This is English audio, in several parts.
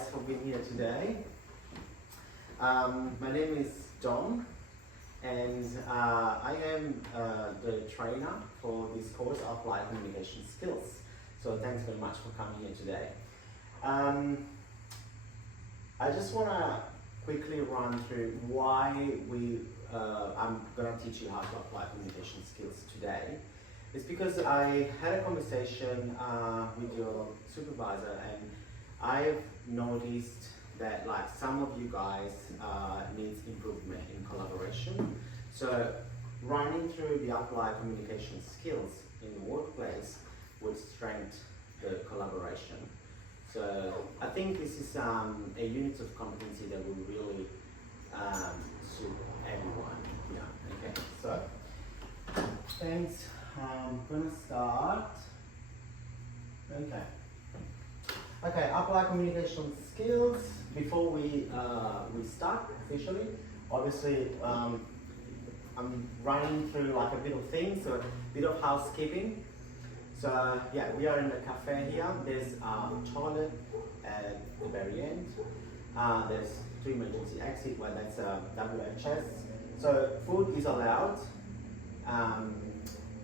guys for being here today. My name is Dom, and I am the trainer for this course of Applied Communication Skills. So thanks very much for coming here today. I just want to quickly run through why I'm going to teach you how to apply communication skills today. It's because I had a conversation with your supervisor, and I've noticed that some of you guys needs improvement in collaboration. So running through the applied communication skills in the workplace would strengthen the collaboration. So I think this is a unit of competency that will really suit everyone. Yeah. Okay. So thanks. I'm gonna start. Okay, apply communication skills. Before we start officially, obviously I'm running through a bit of things, so a bit of housekeeping. So yeah, we are in a cafe here. There's a toilet at the very end. There's 2 emergency exits where that's WHS. So food is allowed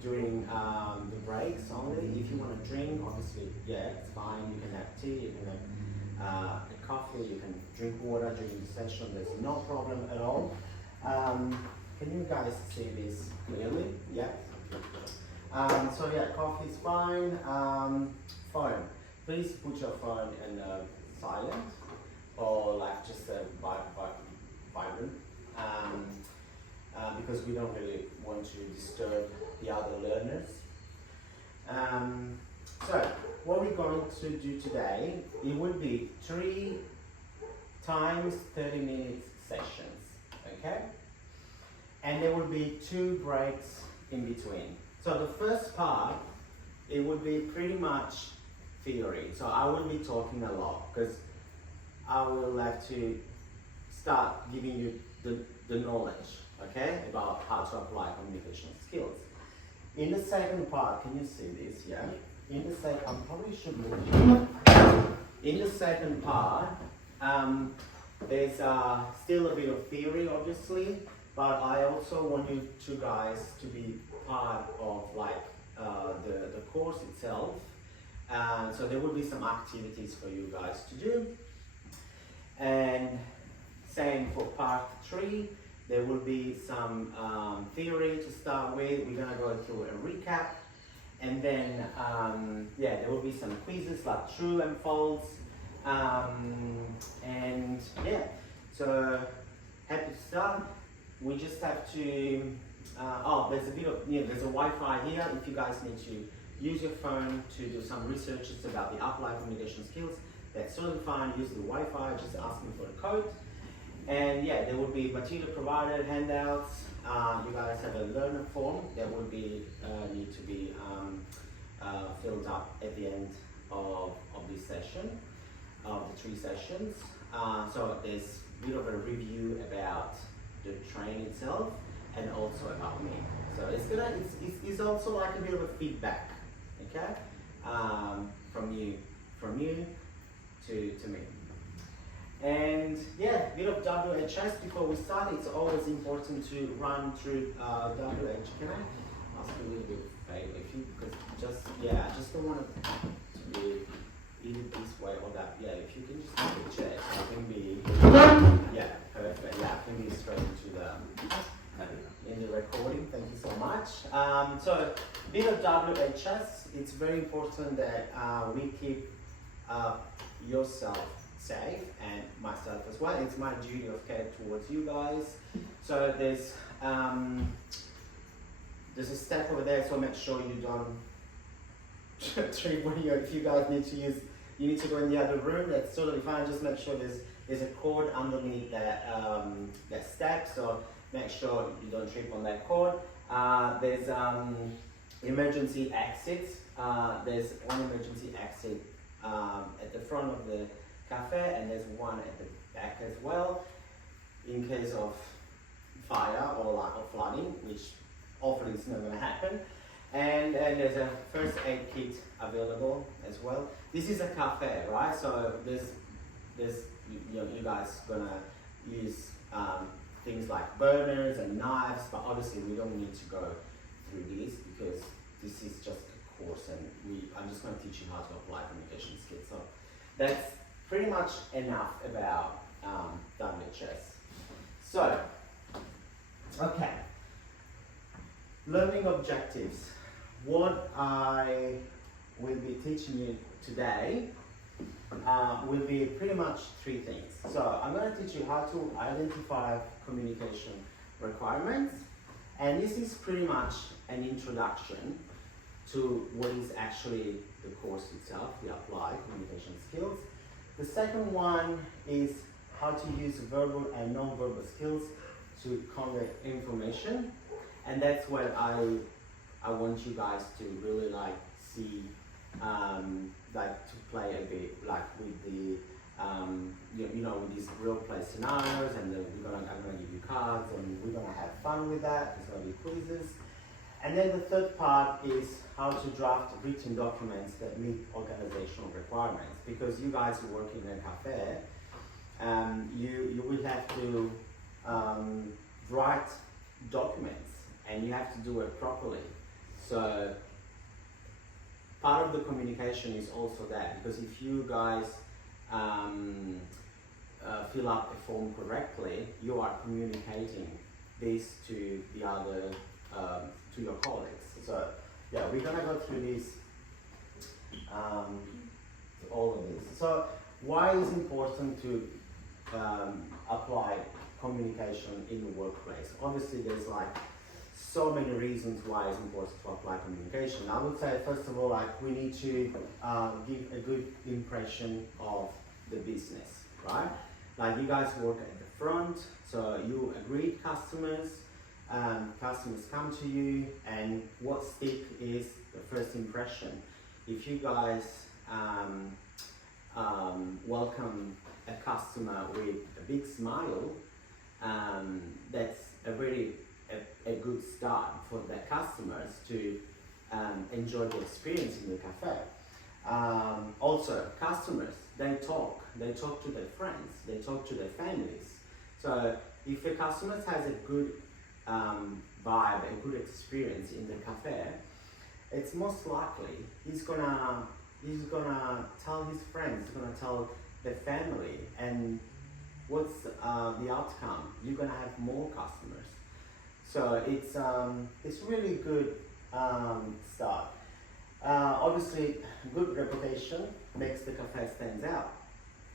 during the breaks only. If you want to drink, obviously, yeah, it's fine. You can have tea, you can have a coffee, you can drink water during the session. There's no problem at all. Can you guys see this clearly? Yeah. So yeah, coffee is fine. Phone. Please put your phone in silent or just vibrant. Because we don't really want to disturb the other learners. So what we're going to do today, it will be 3 times 30-minute sessions, okay? And there will be 2 breaks in between. So the first part, it will be pretty much theory. So I will be talking a lot because I will have to start giving you the knowledge, okay, about how to apply communication skills. In the second part, can you see this? Yeah. In the second, I probably should move. In the second part, there's still a bit of theory, obviously, but I also want you two guys to be part of the course itself. So there will be some activities for you guys to do. And same for part 3. There will be some theory to start with. We're gonna go through a recap, and then yeah, there will be some quizzes like true and false, and yeah. So happy to start. We just have to. There's a bit of there's a Wi-Fi here. If you guys need to use your phone to do some research about the applied communication skills, that's totally fine. Use the Wi-Fi. Just ask me for the code. And yeah, there will be material provided, handouts. You guys have a learner form that will be need to be filled up at the end of this session, of the 3 sessions. So there's a bit of a review about the training itself and also about me. So it's also like a bit of a feedback, okay, from you to me. And yeah, a bit of WHS before we start. It's always important to run through WH. Can I ask you a little bit of favor, if you, because I just don't want to be either this way or that. Yeah, if you can just make a check, I can be perfect. Yeah, I can be straight into in the recording. Thank you so much. So a bit of WHS. It's very important that we keep yourself safe and myself as well. It's my duty of care towards you guys. So there's a step over there, so make sure you don't trip when if you guys need to go in the other room. That's totally fine. Just make sure there's a cord underneath that step, so make sure you don't trip on that cord. There's emergency exits. There's one emergency exit at the front of the cafe, and there's one at the back as well in case of fire or flooding, which hopefully it's not going to happen. And there's a first aid kit available as well. This is a cafe, right? So there's you guys gonna use things like burners and knives, but obviously we don't need to go through this because this is just a course, and I'm just gonna teach you how to apply communication skills. So that's pretty much enough about WHS. So, okay, learning objectives. What I will be teaching you today will be pretty much three things. So I'm going to teach you how to identify communication requirements, and this is pretty much an introduction to what is actually the course itself, the applied communication skills. The second one is how to use verbal and non-verbal skills to convey information, and that's what I want you guys to really see, to play a bit with the with these real play scenarios, and then I'm gonna give you cards, and we're gonna have fun with that. There's gonna be quizzes, and then the third part is how to draft written documents that meet organizational requirements. Because you guys who work in a cafe, you will have to write documents, and you have to do it properly. So part of the communication is also that, because if you guys fill up a form correctly, you are communicating this to the other, to your colleagues. So yeah, we're gonna go through this, all of this. So why is it important to apply communication in the workplace? Obviously there's so many reasons why it's important to apply communication. I would say, first of all, we need to give a good impression of the business, right? You guys work at the front, so you greet customers, customers come to you, and what stick is the first impression. If you guys welcome a customer with a big smile, that's a good start for the customers to enjoy the experience in the cafe. Also, customers, they talk to their friends, they talk to their families. So if a customer has a good vibe, a good experience in the cafe, it's most likely he's gonna tell his friends, he's gonna tell the family, and what's the outcome? You're gonna have more customers. So it's really good start. Obviously, good reputation makes the cafe stands out,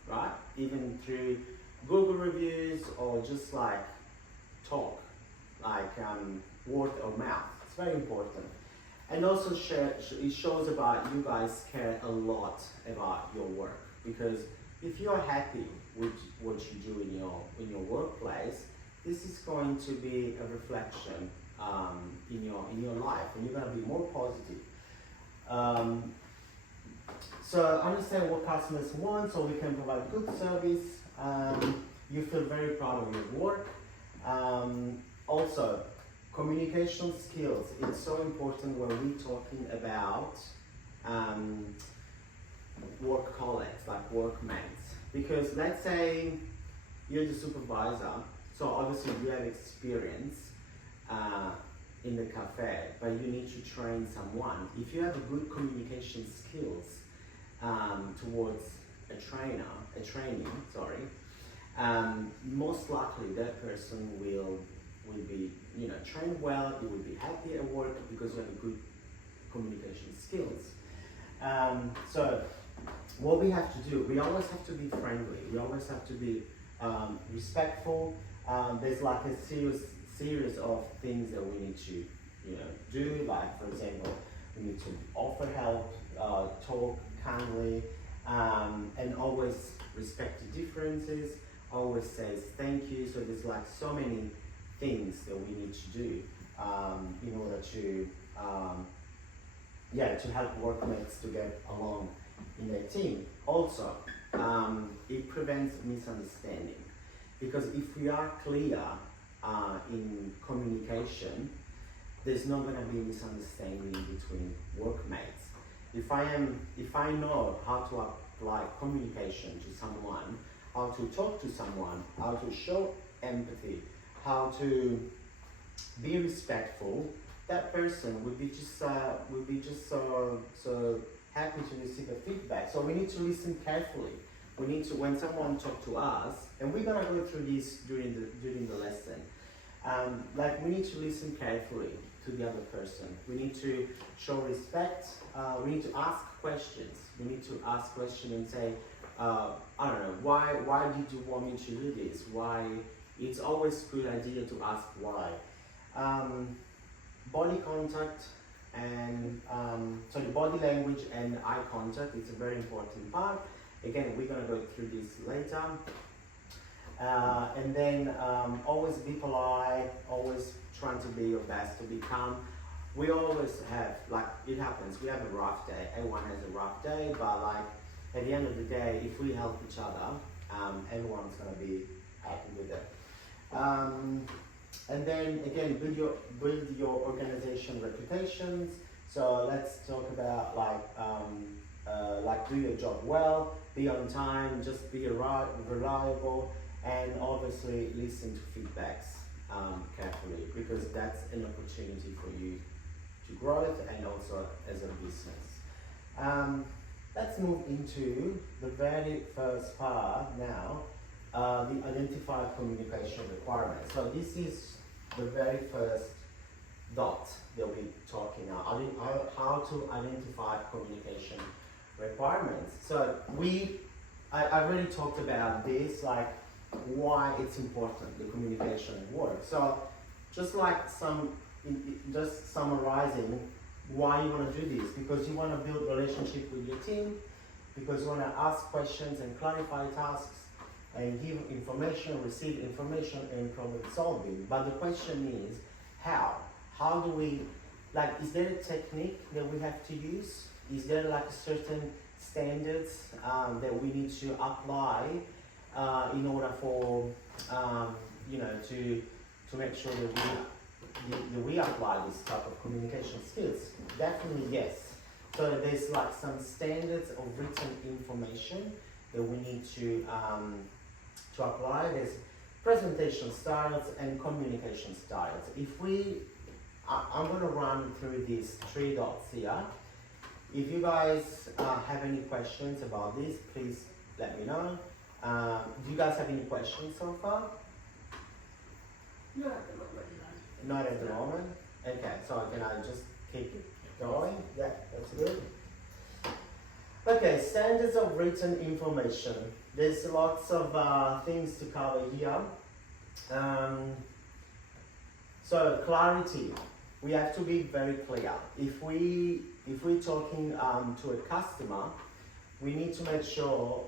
right? Even through Google reviews or just talk, word of mouth. It's very important. And also it shows about you guys care a lot about your work, because if you are happy with what you do in your workplace, this is going to be a reflection in your life, and you're going to be more positive. So understand what customers want, so we can provide good service. You feel very proud of your work. Also, communication skills. It's so important when we're talking about work colleagues, workmates. Because let's say you're the supervisor, so obviously you have experience in the cafe, but you need to train someone. If you have a good communication skills towards a trainee, most likely that person will be trained well. You will be happy at work because you have a good communication skills. So what we have to do, we always have to be friendly. We always have to be respectful. There's a series of things that we need to do. For example, we need to offer help, talk kindly, and always respect the differences. Always says thank you. So there's so many things that we need to do in order to help workmates to get along in their team. Also, it prevents misunderstanding, because if we are clear in communication, there's not going to be misunderstanding between workmates. If I know how to apply communication to someone, how to talk to someone, how to show empathy, how to be respectful, that person would be just so happy to receive a feedback. So we need to listen carefully. We need to, when someone talks to us, and we're gonna go through this during the lesson. Like, we need to listen carefully to the other person. We need to show respect. We need to ask questions. We need to ask questions and say, I don't know, why did you want me to do this? Why? It's always a good idea to ask why. Body contact and body language and eye contact is a very important part. Again, we're going to go through this later. And then always be polite, always trying to be your best, to be calm. We always have, like, it happens, we have a rough day, everyone has a rough day, but like, at the end of the day, if we help each other, everyone's going to be happy with it. And then again, build your organization reputations. So let's talk about like do your job well, be on time, just be reliable, and obviously listen to feedbacks carefully, because that's an opportunity for you to grow and also as a business. Let's move into the very first part now, the identify communication requirements. So this is the very first dot that we're talking about, how to identify communication requirements. So I already talked about this, like why it's important, the communication at work. So just summarizing why you want to do this, because you want to build relationship with your team, because you want to ask questions and clarify tasks and give information, receive information, and problem solving. But the question is, how? How do we, like, is there a technique that we have to use? Is there like a certain standards that we need to apply in order for, to make sure that we apply this type of communication skills? Definitely yes. So there's like some standards of written information that we need to apply. There's presentation styles and communication styles. I'm going to run through these 3 dots here. If you guys have any questions about this, please let me know. Do you guys have any questions so far? Not at the moment. Not at the moment? Okay, so can I just keep going? Yeah, that's good. Okay, standards of written information. There's lots of things to cover here. So clarity. We have to be very clear. If we're talking to a customer, we need to make sure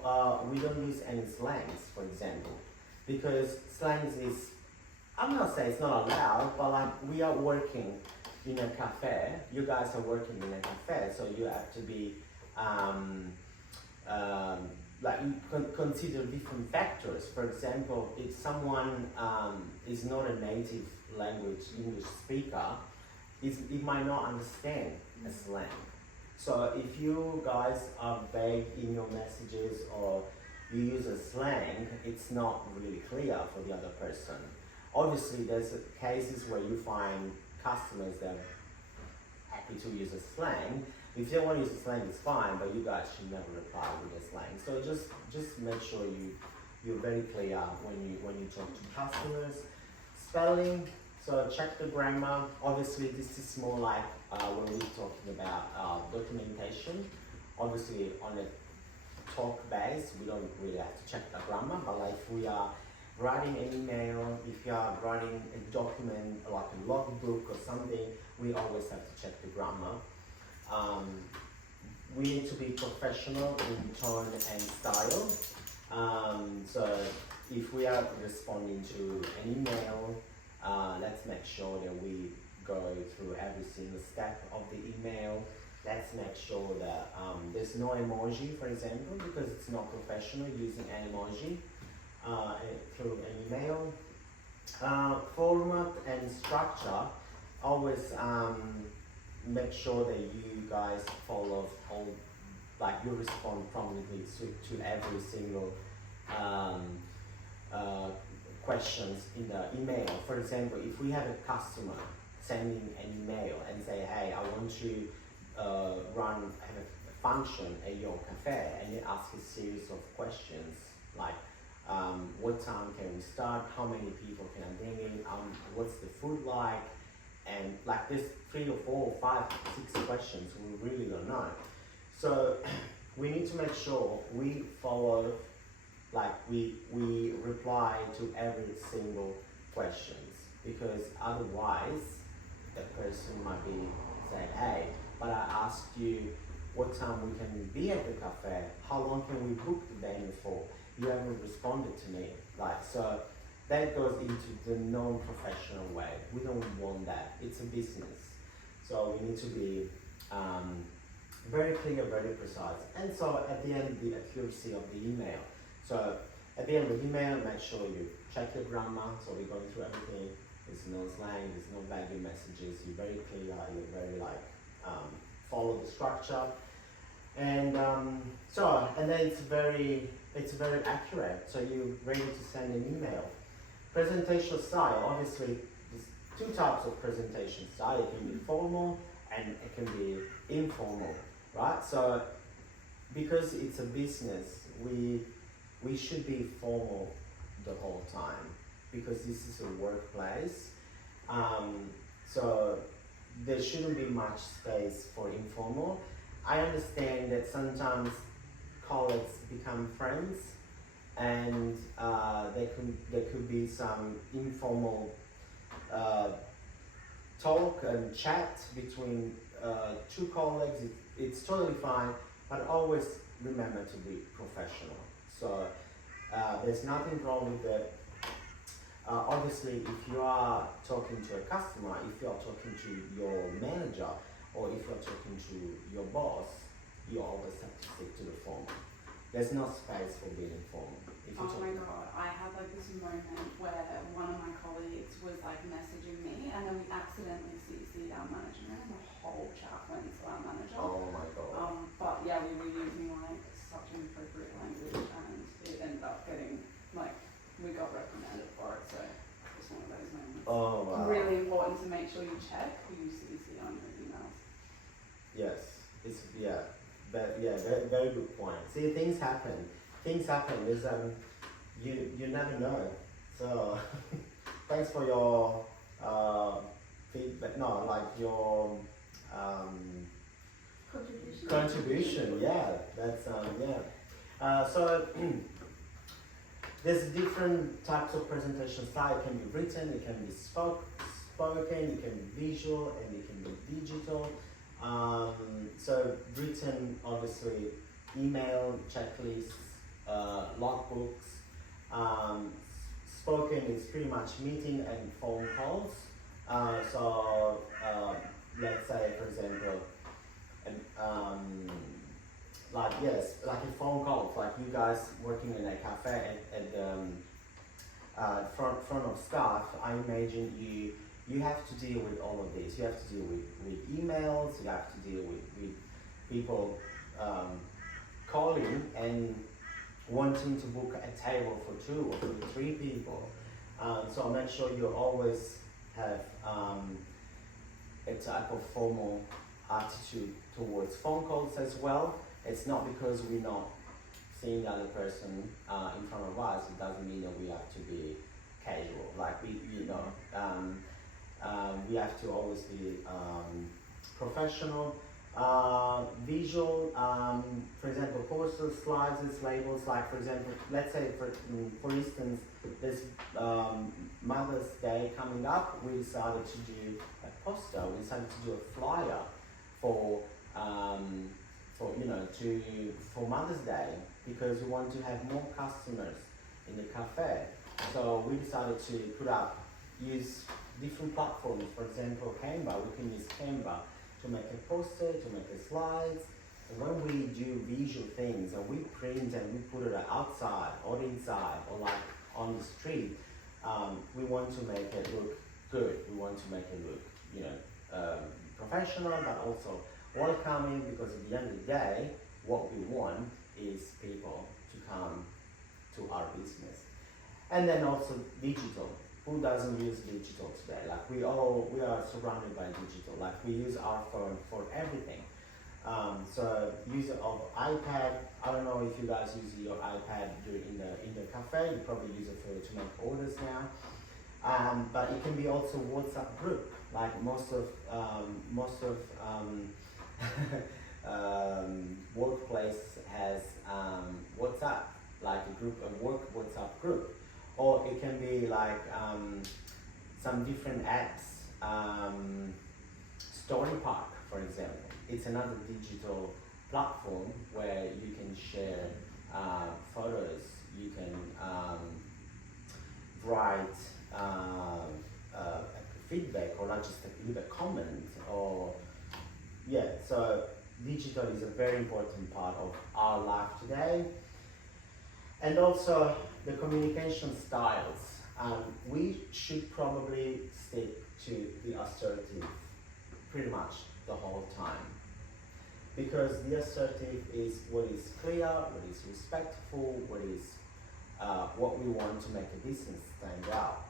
we don't use any slangs, for example, because slangs is, I'm not saying it's not allowed, but like we are working in a cafe. You guys are working in a cafe, so you have to be consider different factors. For example, if someone is not a native language English speaker, it might not understand a slang. So if you guys are vague in your messages or you use a slang, it's not really clear for the other person. Obviously, there's cases where you find customers that are happy to use a slang. If they want to use a slang, it's fine, but you guys should never reply with a slang. So just make sure you're very clear when you talk to customers. Spelling. So check the grammar. Obviously, this is more like when we're talking about documentation. Obviously, on a talk base, we don't really have to check the grammar, but like if we are writing an email, if you are writing a document like a logbook or something, we always have to check the grammar. We need to be professional in tone and style. So if we are responding to an email, let's make sure that we go through every single step of the email. Let's make sure that there's no emoji, for example, because it's not professional using an emoji through an email. Format and structure, always make sure that you guys follow all, like you respond promptly to every single um, uh, questions in the email. For example, if we have a customer sending an email and say, hey, I want to have a function at your cafe, and you ask a series of questions like, what time can we start? How many people can I bring in? What's the food like? And like this 3 or 4 or 5, 6 questions we really don't know. So we need to make sure we follow, like we reply to every single questions, because otherwise that person might be saying, hey, but I asked you what time we can be at the cafe, how long can we book the venue for? You haven't responded to me. Like, so that goes into the non-professional way. We don't want that. It's a business. So we need to be very clear, very precise. And so at the end, the accuracy of the email. So at the end of the email, make sure you check your grammar. So we're going through everything. There's no slang, there's no vague messages. You're very clear, you're very follow the structure. And and then it's very accurate. So you're ready to send an email. Presentation style, obviously, there's 2 types of presentation style. It can be formal and it can be informal, right? So because it's a business, we should be formal the whole time, because this is a workplace. So there shouldn't be much space for informal. I understand that sometimes colleagues become friends, and there could be some informal talk and chat between 2 colleagues. It's totally fine, but always remember to be professional. So there's nothing wrong with that. Obviously, if you are talking to a customer, if you are talking to your manager, or if you're talking to your boss, you always have to stick to the formal. There's no space for being informal. If Oh my god, I had like this moment where one of my colleagues was like messaging me, and then we accidentally CC'd our manager, and the whole chat went to our manager. Oh my god. But yeah, we were using like such inappropriate language, and it ended up getting like, we got reprimanded for it, so it's one of those moments. Oh wow. Really important to make sure you check who you CC on your emails. Yes, it's very, very good point. See, things happen. Things happen. There's you never know. So thanks for your feedback. No, like your contribution. Yeah, that's so there's different types of presentation style. It can be written, it can be spoken, it can be visual, and it can be digital. So written, obviously, email, checklists, logbooks. Spoken is pretty much meeting and phone calls. Let's say, for example, like a phone call, like you guys working in a cafe at front of staff. I imagine you have to deal with all of this. You have to deal with emails, you have to deal with people calling and wanting to book a table for 2 or 3 people. So make sure you always have a type of formal attitude towards phone calls as well. It's not because we're not seeing the other person in front of us, it doesn't mean that we have to be casual. Like we have to always be professional. Visual, for example, posters, slides, labels. Like for example, let's say for instance, this Mother's Day coming up, we decided to do a poster. We decided to do a flyer for Mother's Day, because we want to have more customers in the cafe. So we decided to use different platforms. For example, Canva. We can use Canva to make a poster, to make a slides. And when we do visual things and we print and we put it outside or inside or like on the street, we want to make it look good. We want to make it look, professional, but also welcoming, because at the end of the day, what we want is people to come to our business. And then also digital. Who doesn't use digital today? Like we are surrounded by digital. Like we use our phone for everything. So use of iPad. I don't know if you guys use your iPad in the cafe. You probably use it to make orders now. But it can be also WhatsApp group. Like most of workplace has WhatsApp, like a work WhatsApp group, or it can be like some different apps. Story Park, for example, it's another digital platform where you can share photos. You can write feedback or not just leave a comment or yeah. So digital is a very important part of our life today. And also the communication styles. We should probably stick to the assertive pretty much the whole time. Because the assertive is what is clear, what is respectful, what we want to make a business stand out.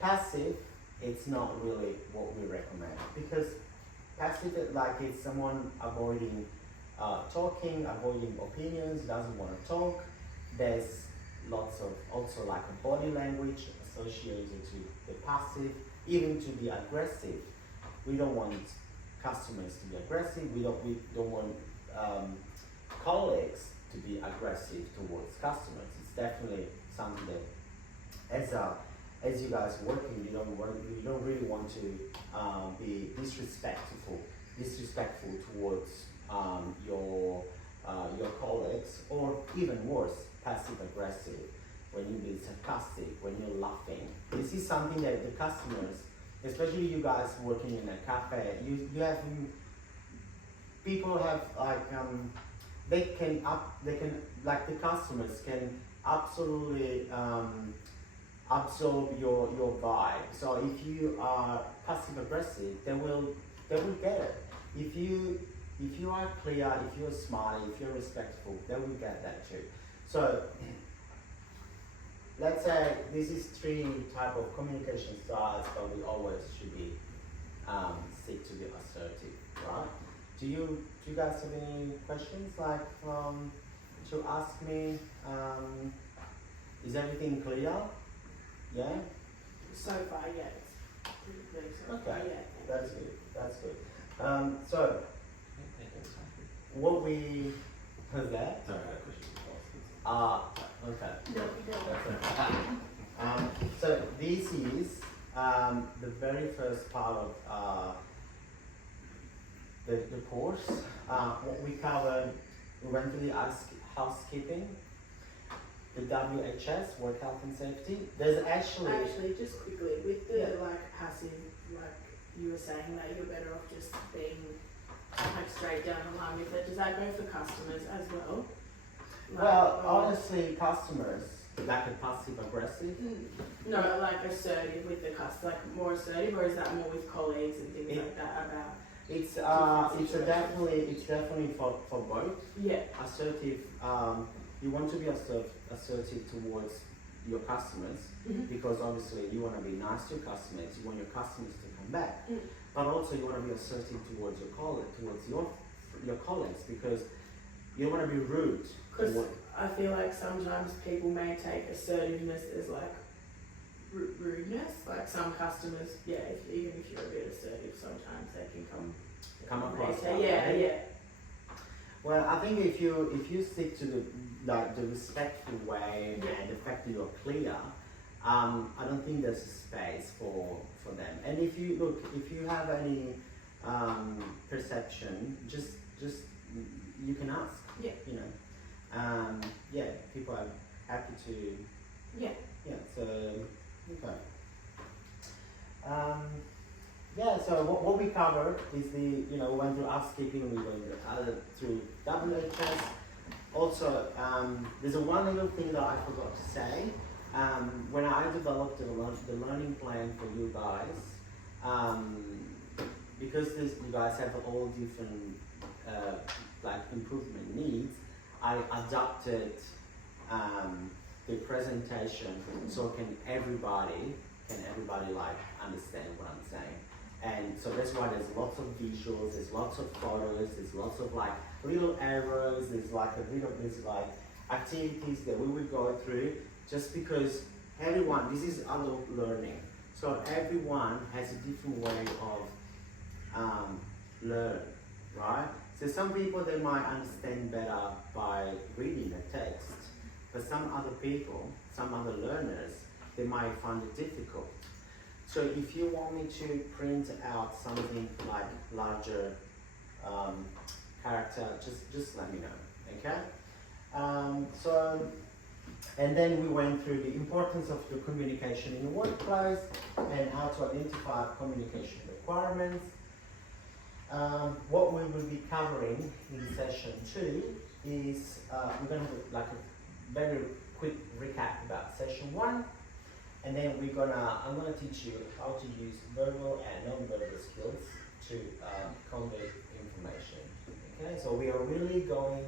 Passive, it's not really what we recommend. Because passive, like it's someone avoiding talking, avoiding opinions, doesn't want to talk. There's lots of also like a body language associated to the passive, even to be aggressive. We don't want customers to be aggressive. We don't want colleagues to be aggressive towards customers. It's definitely something that as you guys are working, you don't really want to be disrespectful towards your colleagues, or even worse, passive aggressive, when you be sarcastic, when you're laughing. This is something that the customers, especially you guys working in a cafe, you have people have like they can like the customers can absolutely absorb your vibe. So if you are passive aggressive, they will get it. If you are clear, if you're smart, if you're respectful, they will get that too. So let's say this is 3 type of communication styles, but we always should be stick to the assertive, right? Do you guys have any questions like to ask me? Is everything clear? Yeah? So far, yeah, it's pretty clear so far, Okay, yeah. that's good. So what we heard that? Sorry, I had a question. Okay. No, no. So this is the very first part of the course. What we covered, we went through the housekeeping, the WHS, work health and safety. There's actually Just quickly, with the Yeah. like passive, like you were saying that you're better off just being like straight down the line with it. Does that go for customers as well? Like, well, or- honestly, customers like a passive aggressive. No, like assertive with the customer, like more assertive, or is that more with colleagues and things like that about? It's Different definitely for both. Yeah. Assertive. You want to be assertive towards your customers, because obviously you want to be nice to your customers. You want your customers to come back, but also you want to be assertive towards your colleagues, because you don't want to be rude. Because I feel like sometimes people may take assertiveness as like rudeness. Like some customers, yeah, even if you're a bit assertive, sometimes they can Come across. They say, yeah, yeah. Well, I think if you stick to the respectful way and the fact that you're clear, I don't think there's a space for them. And if you have any perception, just you can ask. Yeah. You know, yeah, people are happy to. Yeah. Yeah. So okay. Yeah, so what we covered is we went through housekeeping, we went through WHS. Also, there's one little thing that I forgot to say. When I developed the learning plan for you guys, because you guys have all different like improvement needs, I adapted the presentation so everybody like understand what I'm saying. And so that's why there's lots of visuals, there's lots of photos, there's lots of like little arrows, there's like activities that we will go through, just because everyone, this is adult learning, so everyone has a different way of learn, right? So some people, they might understand better by reading a text, but some other people, some other learners, they might find it difficult. So if you want me to print out something like larger character, just let me know, okay? And then we went through the importance of the communication in the workplace and how to identify communication requirements. What we will be covering in session 2 is we're going to do like a very quick recap about session 1, and then I'm gonna teach you how to use verbal and non-verbal skills to convey information. Okay, so we are really going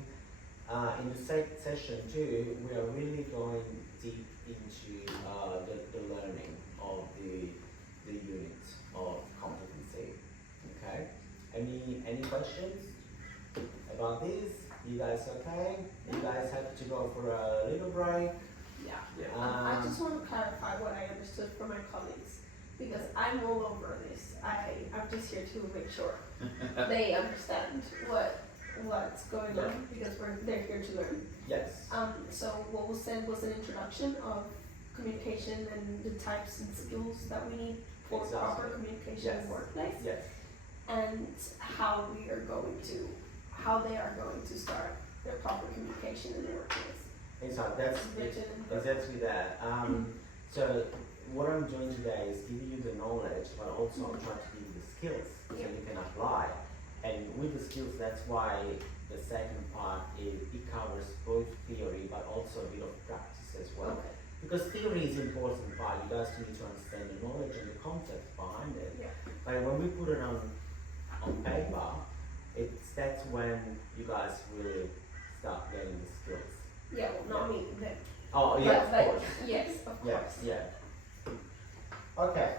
in the session 2. We are really going deep into the learning of the unit of competency. Okay. Any questions about this? You guys okay? You guys have to go for a little break. Yeah. I just want to clarify what I understood from my colleagues, because I'm all over this. I'm just here to make sure they understand what's going on, because they're here to learn. Yes. So what was said was an introduction of communication and the types and skills that we need for proper communication in the workplace. Yes. And how they are going to start their proper communication in the workplace. Exactly. That's exactly that. So what I'm doing today is giving you the knowledge, but also I'm trying to give you the skills so you can apply. And with the skills, that's why the second part it covers both theory but also a bit of practice as well. Okay. Because theory is important part. You guys need to understand the knowledge and the concept behind it. Yeah. But when we put it on paper, that's when you guys really start getting the skills. Yeah, well, not me. Oh yeah, of course. Yes, of Yes, course. yeah. Okay,